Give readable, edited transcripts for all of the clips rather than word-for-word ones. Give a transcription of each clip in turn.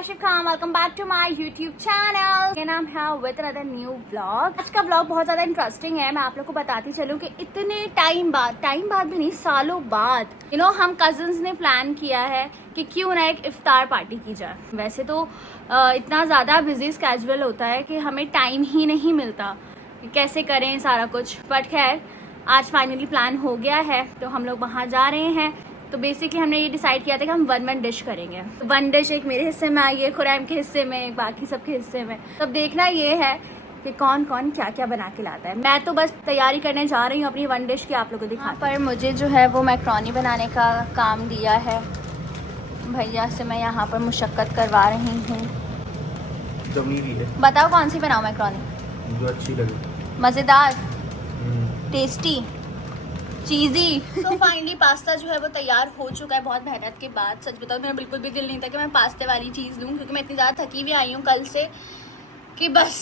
Rashid Khan, welcome back to my YouTube channel. मेरा नाम है विद अनदर न्यू व्लॉग। आज का व्लॉग बहुत ज़्यादा इंटरेस्टिंग है। मैं आप लोग को बताती चलूँ कि इतने टाइम बाद भी नहीं, सालों बाद हम कजन्स ने प्लान किया है कि क्यों ना एक इफ्तार पार्टी की जाए। वैसे तो इतना ज़्यादा बिजी स्केड्यूल होता है कि हमें टाइम ही नहीं मिलता कैसे करें सारा कुछ, बट खैर आज फाइनली प्लान हो गया है तो हम लोग वहाँ जा रहे हैं। तो बेसिकली हमने ये डिसाइड किया था कि हम वन डिश करेंगे। तो वन डिश एक मेरे हिस्से में आई है, खुरैम के हिस्से में, एक बाकी सबके हिस्से में। तो अब देखना ये है कि कौन कौन क्या क्या बना के लाता है। मैं तो बस तैयारी करने जा रही हूँ अपनी वन डिश की, आप लोगों को दिखा। पर मुझे जो है वो मैक्रोनी बनाने का काम दिया है भैया से। मैं यहाँ पर मुशक्कत करवा रही हूँ। बताओ कौन सी बनाओ मैक्रोनी जो अच्छी लगे, मज़ेदार, टेस्टी, चीज़ी। तो फाइनली पास्ता जो है वो तैयार हो चुका है बहुत मेहनत के बाद। सच बताओ मेरा बिल्कुल भी दिल नहीं था कि मैं पास्ते वाली चीज़ लूँ, क्योंकि मैं इतनी ज़्यादा थकी हुई आई हूँ कल से कि बस।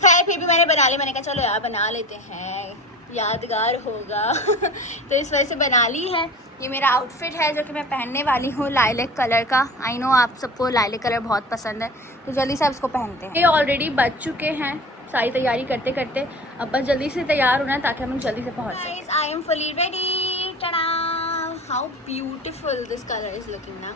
खैर फिर भी मैंने बना ली। मैंने कहा चलो यार बना लेते हैं, यादगार होगा। तो इस वजह से बना ली है। ये मेरा आउटफिट है जो कि मैं पहनने वाली हूँ, लाइलेक कलर का। आई नो आप सबको लाइलेक कलर बहुत पसंद है, तो जल्दी से आप इसको पहनते हैं। ये ऑलरेडी बज चुके हैं सारी तैयारी करते करते। अब बस जल्दी से तैयार होना है ताकि हम लोग जल्दी से पहुंच सकें। I am fully ready. टडा, how beautiful this colour is looking ना।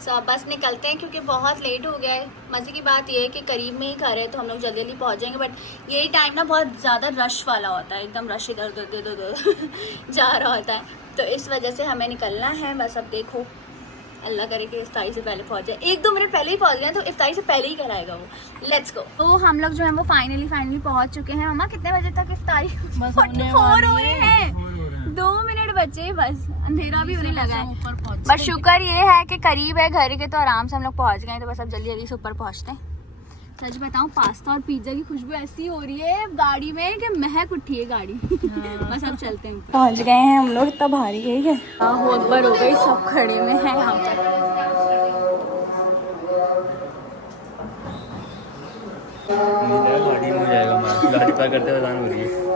सो अब बस निकलते हैं क्योंकि बहुत लेट हो गया है। मज़े की बात ये है कि करीब में ही घर है तो हम लोग जल्दी जल्दी पहुंच जाएंगे। बट यही टाइम ना बहुत ज़्यादा रश वाला होता है, एकदम रश इधर उधर जा रहा होता है। तो इस वजह से हमें निकलना है। बस अब देखो, अल्लाह करे कि इफ्तारी से पहले पहुंच जाए। 1-2 मिनट पहले ही पहुंच गए तो इफ्तारी से पहले ही कराएगा वो। Let's go. तो हम लोग जो है वो फाइनली पहुंच चुके हैं। मम्मा कितने बजे तक इफ्तारी? 44 हो रहे हैं, 2 मिनट बचे बस, अंधेरा भी होने लगा है। बस शुक्र ये है कि करीब है घर के, तो आराम से हम लोग पहुंच गए। तो बस अब जल्दी जल्दी से ऊपर पहुंचते हैं। सच बताऊं, पास्ता और पिज्जा की खुशबू ऐसी हो रही है गाड़ी में कि महक उठी है गाड़ी। बस अब चलते हैं। पहुंच गए हैं हम लोग। इतना भारी है ये, अकबर हो गई, सब खड़े में हैं यहाँ पर।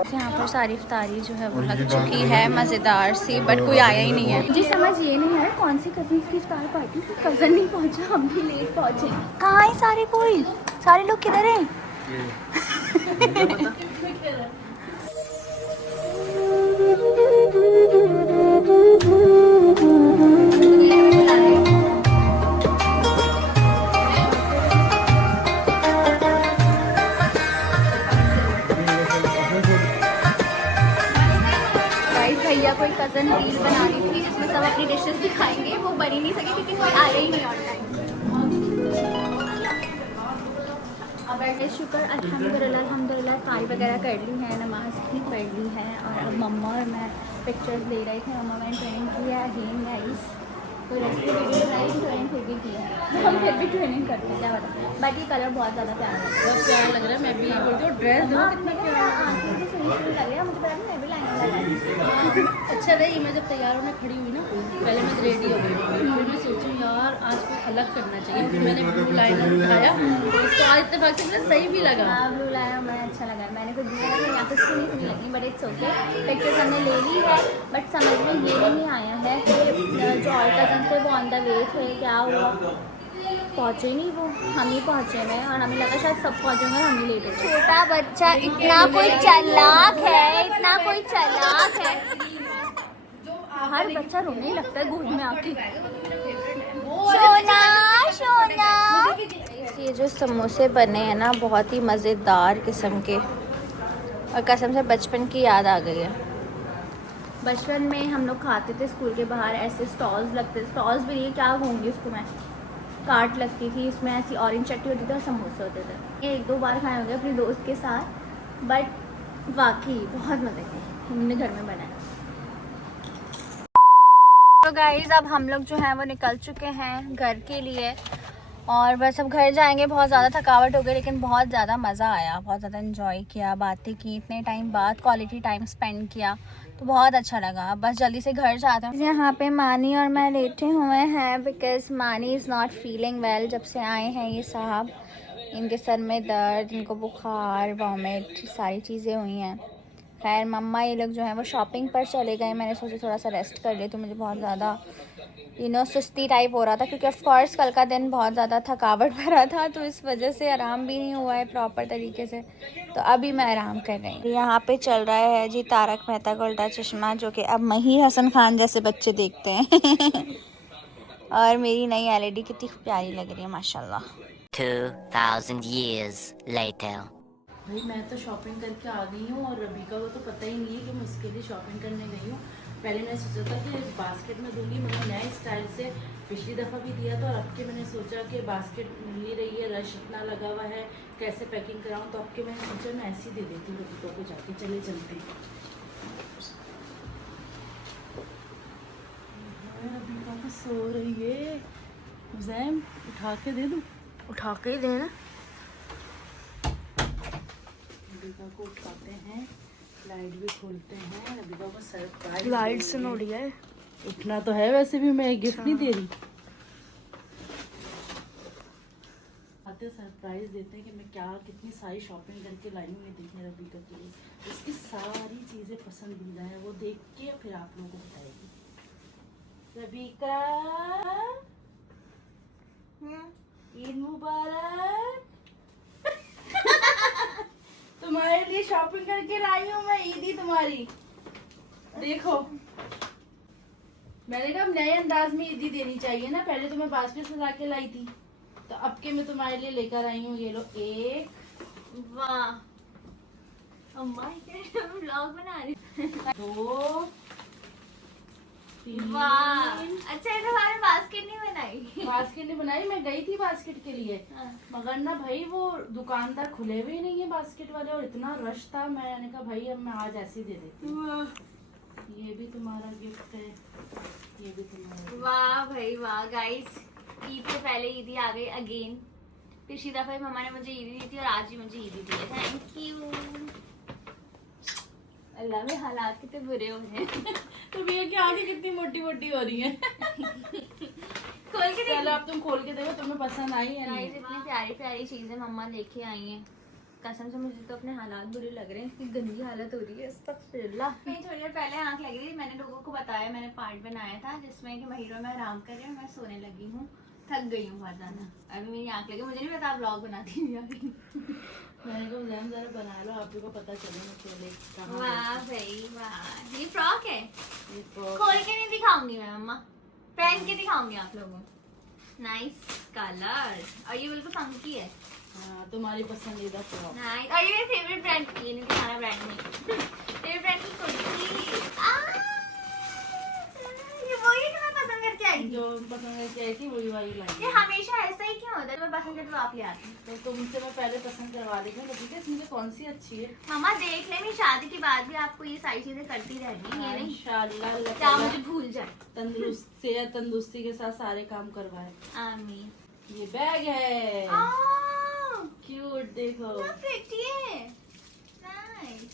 यहाँ पर सारी इफ्तारी जो है वो लग चुकी है, मज़ेदार सी, बट कोई आया ही नहीं है। जी समझ ये नहीं है कौन सी कज़न की इफ्तार पार्टी। कज़न नहीं पहुँचा, हम भी लेट पहुँचे। कहाँ है सारे? कोई सारे लोग किधर हैं? भैया कोई कज़न रील बना रही थी जिसमें सब अपनी डिशेस दिखाएंगे, वो बन ही नहीं सके क्योंकि कोई आया ही नहीं ऑन टाइम। अब बैठे, शुक्र अल्हम्दुलिल्लाह इफ्तारी वगैरह कर ली है, नमाज भी पढ़ ली है। और अब मम्मा और मैं पिक्चर्स ले रहे थे। मम्मा मैंने ट्रेनिंग की है अगेन गाइस। तो रेसिपी वीडियो बनाई, ट्रेनिंग फिर भी की है। हम फिर भी ट्रेनिंग करते हैं, क्या बताएं। बाकी कलर बहुत ज़्यादा प्यारा लग रहा है, बहुत प्यारा लग रहा है। मैं भी बोलती हूँ ड्रेस दो कितना प्यारा मुझे सुनी लग रहा है। मुझे पता नहीं, मैं भी लाएंगे। अच्छा रही, मैं जब तैयार होने खड़ी हुई ना, पहले मैं रेडी हो गई, फिर मैं सोची यार आज को अलग करना चाहिए। फिर मैंने ब्लू लाइनर उठाया, इसको आज इत्तेफाक से मुझे सही भी लगा। हाँ ब्लू लाइनर मैं अच्छा लगा। मैंने कुछ भी लगा, यहाँ पे सुनी लगी, बट इट्स ओके। पिक्चर्स हमने ले ली है, बट समझ में ये नहीं आया है कि जो और कज़न थे वो ऑन द वे थे, क्या हुआ, पहुँचे नहीं वो, हम ही पहुँचे में। और हमें लगा शायद सब पहुँचेंगे, हम ही लेट हो। छोटा बच्चा इतना कोई चालाक है, इतना कोई चालाक है। हर बच्चा रोने लगता है गोद में आके। सोना सोना। ये जो समोसे बने हैं ना, बहुत ही मज़ेदार किस्म के, और कसम से बचपन की याद आ गई है। बचपन में हम लोग खाते थे स्कूल के बाहर, ऐसे स्टॉल्स लगते थे। स्टॉल्स भी नहीं, क्या कहूँगी उसको मैं, कार्ट लगती थी, इसमें ऐसी ऑरेंज चटनी होती थी और समोसे होते थे। 1-2 बार खाए होंगे अपने दोस्त के साथ, बट वाकई बहुत मज़े थे। हमने घर में बनाया। तो गाइस अब हम लोग जो है वो निकल चुके हैं घर के लिए, और बस अब घर जाएंगे। बहुत ज़्यादा थकावट हो गई, लेकिन बहुत ज़्यादा मज़ा आया, बहुत ज़्यादा एंजॉय किया, बातें की, इतने टाइम बाद क्वालिटी टाइम स्पेंड किया, तो बहुत अच्छा लगा। बस जल्दी से घर जाते हैं। यहाँ पे मानी और मैं लेटे हुए हैं बिकॉज मानी इज़ नॉट फीलिंग वेल। जब से आए हैं ये साहब, इनके सर में दर्द, इनको बुखार, वॉमिट, सारी चीज़ें हुई हैं। खैर मम्मा ये लोग जो है वो शॉपिंग पर चले गए। मैंने सोचा थोड़ा सा रेस्ट कर ले, तो मुझे बहुत ज़्यादा सुस्ती टाइप हो रहा था, क्योंकि ऑफ कोर्स कल का दिन बहुत ज़्यादा थकावट भरा था, तो इस वजह से आराम भी नहीं हुआ है प्रॉपर तरीके से। तो अभी मैं आराम कर रही हूँ। यहाँ पे चल रहा है जी तारक मेहता का उल्टा चश्मा, जो कि अब मही हसन खान जैसे बच्चे देखते हैं। और मेरी नई एलईडी कितनी प्यारी लग रही है माशाल्लाह। 2000 years later. भाई मैं तो शॉपिंग करके आ गई हूँ और रबीका को तो पता ही नहीं है कि मैं उसके लिए शॉपिंग करने गई हूँ। पहले मैंने सोचा था कि बास्केट में दूंगी, मगर नए स्टाइल से पिछली दफ़ा भी दिया था, और अब के मैंने सोचा कि बास्केट मिल नहीं रही है, रश इतना लगा हुआ है, कैसे पैकिंग कराऊँ, तो अब के मैंने सोचा मैं ऐसे ही दे देती हूँ रबीका को जाके। चले चलते रबीका तो सो रही है, हुज़ैम उठा के दे दूँ? उठा के ही देना। रबीका को उठाते हैं, लाइट भी खोलते हैं, रबीका को सरप्राइज। लाइट से नोड़ी है, उठना तो है, वैसे भी मैं गिफ्ट नहीं दे रही। आते सरप्राइज देते हैं कि मैं क्या कितनी सारी शॉपिंग करके लाई हूँ। ये देखिए रबीका के लिए उसकी सारी चीज़ें पसंदीदा है, वो देख के फिर आप लोगों को बताएगी। रबीका ईद मुबारक। तुम्हारे लिए शॉपिंग करके लाई हूँ मैं, ईदी तुम्हारी। देखो मैंने कहा नए अंदाज में ईदी देनी चाहिए ना, पहले तो मैं बास्केट सजा के लाई थी, तो अब के मैं तुम्हारे लिए लेकर आई हूँ। ये लो, एक, वाह अम्मा व्लॉग बना रही, 2, 3। वाह अच्छा है, तुम्हारे बास्केट नहीं बनाई? बास्केट नहीं बनाई, मैं गई थी बास्केट के लिए, हाँ। मगर ना भाई वो दुकानदार खुले हुए ही नहीं है बास्केट वाले, और इतना रश था, मैंने कहा भाई अब मैं आज ऐसे ही दे देती हूँ। ये भी तुम्हारा गिफ्ट है, ये भी तुम्हारा। वाह भाई वाह। गाइस ईद से पहले ईदी आ गई अगेन। पिछली दफा मम्मा ने मुझे ईदी दी थी और आज ही मुझे ईदी दी है। Thank you. अल्लाह में हालात कितने बुरे हो रहे हैं। तो भैया की आंखें कितनी मोटी मोटी हो रही हैं। खोल के चलो अब तुम खोल के देखो, तुम्हें पसंद आई है? गाइस इतनी प्यारी प्यारी चीजें मम्मा लेके आई हैं, कसम से मुझे तो अपने हालात बुरे लग रहे हैं, इतनी गंदी हालत हो रही है। अस्तगफिरुल्लाह। नहीं थोड़ी देर पहले आंख लगी थी, मैंने लोगों को बताया, मैंने पार्ट बनाया था जिसमें कि महीनों में आराम कर रही हूँ, मैं सोने लगी हूँ, थक गई हूँ बहुत ज्यादा। अभी मेरी आंख लगी, मुझे नहीं पता आप ब्लॉग बनाती हैं। मैंने कहा जैम जरा बना लो, आप लोगों को पता चले मैं चले कहाँ। वाह भाई वाह, ये फ्रॉक है। गई। तो खोल के नहीं दिखाऊंगी मैं मम्मा, पहन के दिखाऊंगी आप लोगों को। नाइस कलर, और ये बिल्कुल फंकी है। हाँ, तुम्हारी पसंदीदा फ्रॉक। नाइस, और ये मेरे फेवरेट ब्रांड, ये नहीं दिखाना ब्रांड नहीं, फेवरेट ब्रांड की कुर्ती। ये वही है जो मैं पसंद करके आई थी। जो पसंद करके आई थी वही वाली लाई। ये हमेशा ऐसा ही क्यों होता है, मैं पसंद करती हूँ आप ले आती हूँ। तो तुमसे मैं पहले पसंद करवा लेती हूँ, ठीक है मुझे कौन सी अच्छी है। मम्मा देख ले, मेरी शादी के बाद भी आपको ये सारी चीजें करती रहनी है, ये नहीं इंशाल्लाह क्या मुझे भूल जाए। तंदुरुस्त सेहत तंदुरुस्ती के साथ सारे काम करवाए। आमीन। ये बैग है, ओह क्यूट, देखो। क्या प्रिटी है, नाइस,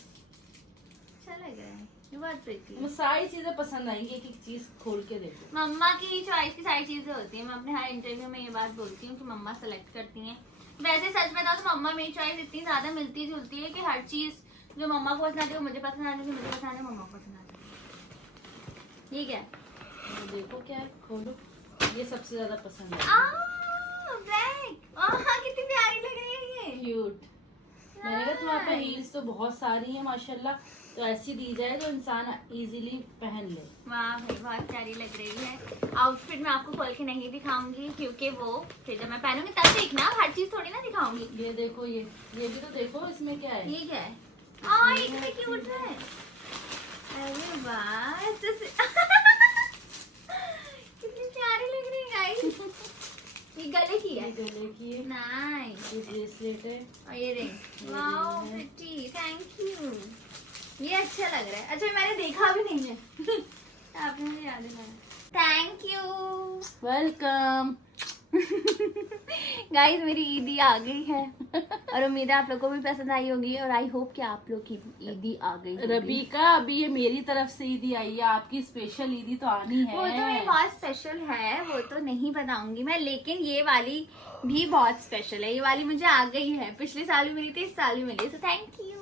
अच्छा लग रहा है, ये बहुत प्रिटी है। तुम्हें सारी चीजें पसंद आएंगी, एक एक चीज खोल के देखो। मम्मा की चॉइस की सारी चीजें होती है, मैं अपने हर इंटरव्यू में ये बात बोलती हूँ कि मम्मा सेलेक्ट करती हैं। वैसे सच बताओ तो मम्मा मेरी चॉइस इतनी ज्यादा मिलती जुलती है कि हर चीज जो मम्मा को पसंद आती है वो मुझे पसंद आती है, मुझे पसंद है मम्मा को पसंद आती है। ठीक है, तो देखो क्या है, खोलो, ये सबसे ज्यादा पसंद है। ब्लैक, कितनी प्यारी लग रही है ये, क्यूट। मैंने कहा तुम्हारे पे हील्स तो बहुत सारी हैं माशाल्लाह, तो ऐसी दी जाए तो इंसान इजीली पहन ले। वाह भाई बहुत प्यारी लग रही है। आउटफिट मैं आपको खोल के नहीं दिखाऊंगी, क्योंकि वो फिर जब मैं पहनूंगी तब देखना, हर चीज थोड़ी ना दिखाऊंगी। ये देखो, ये भी तो देखो, इसमें क्या है। ठीक है, ये कितनी क्यूट है। अरे वाह कितनी प्यारी लग रही है गाइस। ये गले की है, ये गले की है, नाइस, ये ब्रेसलेट है, और ये ring, wow pretty, thank you. ये अच्छा लग रहा है, अच्छा मैंने देखा भी नहीं है। आपने मुझे याद दिलाया, थैंक यू, वेलकम। गाइस मेरी ईदी आ गई है और उम्मीद है आप लोगों को भी पसंद आई होगी, और आई होप कि आप लोग की ईदी आ गई होगी। रबीका अभी ये मेरी तरफ से ईदी आई है, आपकी स्पेशल ईदी तो आनी है। वो तो मेरी बहुत स्पेशल है, वो तो नहीं बताऊंगी मैं, लेकिन ये वाली भी बहुत स्पेशल है। ये वाली मुझे आ गई है, पिछले साल भी मिली थी, इस साल भी मिली, तो थैंक यू।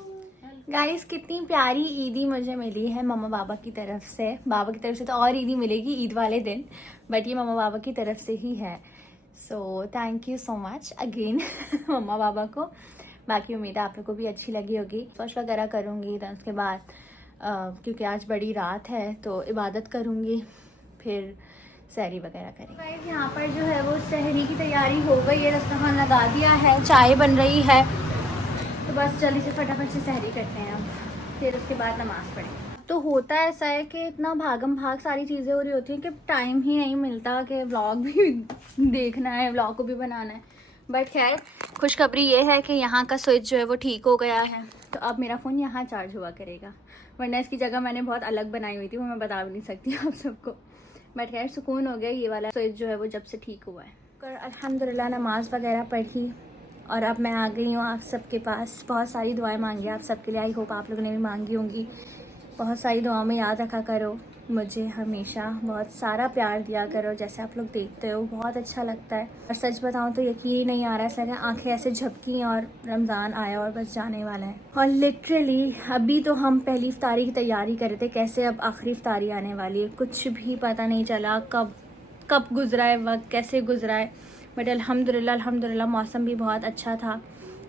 गाइस कितनी प्यारी ईदी मुझे मिली है मम्मा पापा की तरफ से। पापा की तरफ से तो और ईदी मिलेगी ईद वाले दिन, बट ये मम्मा पापा की तरफ से ही है। So thank you so much again मम्मा पापा को। बाकी उम्मीद है आप लोगों को भी अच्छी लगी होगी। फर्स्ट वगैरह करूँगी, तो उसके बाद क्योंकि आज बड़ी रात है तो इबादत करूँगी, फिर सहरी वगैरह करेंगे। गाइस यहाँ पर जो है वो सहरी की तैयारी हो गई है, दस्तरखान लगा दिया है, चाय बन रही है, तो बस जल्दी से फटाफट से सहरी करते हैं अब, फिर उसके बाद नमाज़ पढ़ेंगे। तो होता ऐसा है कि इतना भागम भाग सारी चीज़ें हो रही होती हैं कि टाइम ही नहीं मिलता कि व्लॉग भी देखना है, व्लॉग को भी बनाना है। बट खैर खुशखबरी ये है कि यहाँ का स्विच जो है वो ठीक हो गया है, तो अब मेरा फ़ोन यहाँ चार्ज हुआ करेगा, वरना इसकी जगह मैंने बहुत अलग बनाई हुई थी, वो मैं बता भी नहीं सकती आप सबको। बट खैर सुकून हो गया, ये वाला स्विच जो है वो जब से ठीक हुआ है। अल्हम्दुलिल्लाह नमाज़ वगैरह पढ़ी और अब मैं आ गई हूँ आप सबके पास। बहुत सारी दुआएं मांगी आप सबके लिए, आई होप आप लोगों ने भी मांगी होंगी। बहुत सारी दुआओं में याद रखा करो मुझे, हमेशा बहुत सारा प्यार दिया करो, जैसे आप लोग देखते हो बहुत अच्छा लगता है। और सच बताऊँ तो यकीन ही नहीं आ रहा है, ऐसा आंखें ऐसे झपकी और रमज़ान आया और बस जाने वाला है। और लिटरली अभी तो हम पहली इफ्तारी की तैयारी कर रहे थे, कैसे अब आखिरी इफ्तारी आने वाली है, कुछ भी पता नहीं चला कब गुजरा है वक्त, कैसे गुजरा है। बट अल्हम्दुलिल्लाह मौसम भी बहुत अच्छा था,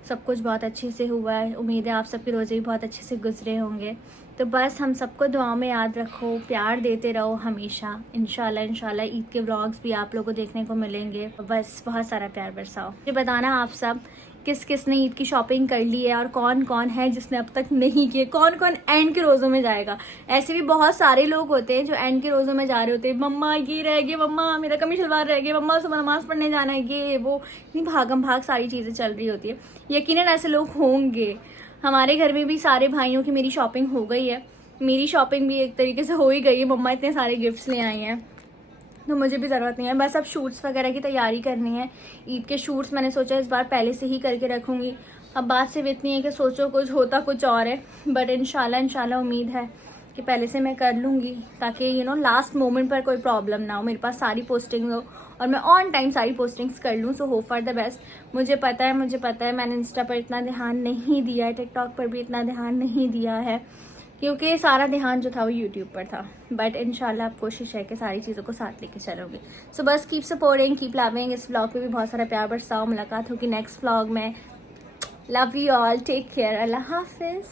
सब कुछ बहुत अच्छे से हुआ है। उम्मीद है आप सबके रोज़े भी बहुत अच्छे से गुजरे होंगे। तो बस हम सबको दुआओं में याद रखो, प्यार देते रहो हमेशा। इंशाल्लाह ईद के व्लॉग्स भी आप लोगों को देखने को मिलेंगे। बस बहुत सारा प्यार बरसाओ। मुझे बताना आप सब किस किस ने ईद की शॉपिंग कर ली है और कौन कौन है जिसने अब तक नहीं किए, कौन कौन एंड के रोज़ों में जाएगा। ऐसे भी बहुत सारे लोग होते हैं जो एंड के रोज़ों में जा रहे होते हैं, मम्मा ये रह गए, मम्मा मेरा कमी शलवार रह गया, मम्मा सुबह नमाज़ पढ़ने जाना है, ये वो, इतनी भागम भाग सारी चीज़ें चल रही होती है। यकीनन ऐसे लोग होंगे। हमारे घर में भी सारे भाइयों की मेरी शॉपिंग हो गई है, मेरी शॉपिंग भी एक तरीके से हो ही गई है। मम्मा इतने सारे गिफ्ट्स ले आई हैं तो मुझे भी ज़रूरत नहीं है। बस अब शूट्स वगैरह की तैयारी करनी है। ईद के शूट्स मैंने सोचा इस बार पहले से ही करके रखूँगी। अब बात सिर्फ इतनी है कि सोचो कुछ होता कुछ और है, बट इंशाल्लाह उम्मीद है कि पहले से मैं कर लूँगी, ताकि लास्ट मोमेंट पर कोई प्रॉब्लम ना हो, मेरे पास सारी पोस्टिंग हो और मैं ऑन टाइम सारी पोस्टिंग्स कर लूँ। So hope for the best. मुझे पता है मैंने इंस्टा पर इतना ध्यान नहीं दिया है, टिकटॉक पर भी इतना ध्यान नहीं दिया है, क्योंकि सारा ध्यान जो था वो यूट्यूब पर था। बट इंशाल्लाह अब कोशिश है कि सारी चीज़ों को साथ लेके चलोगे। सो बस कीप सपोर्टिंग, कीप लविंग। इस व्लॉग पे भी बहुत सारा प्यार बरसाओ। मुलाकात होगी नेक्स्ट व्लॉग में। Love you all, take care, अल्लाह हाफिज़।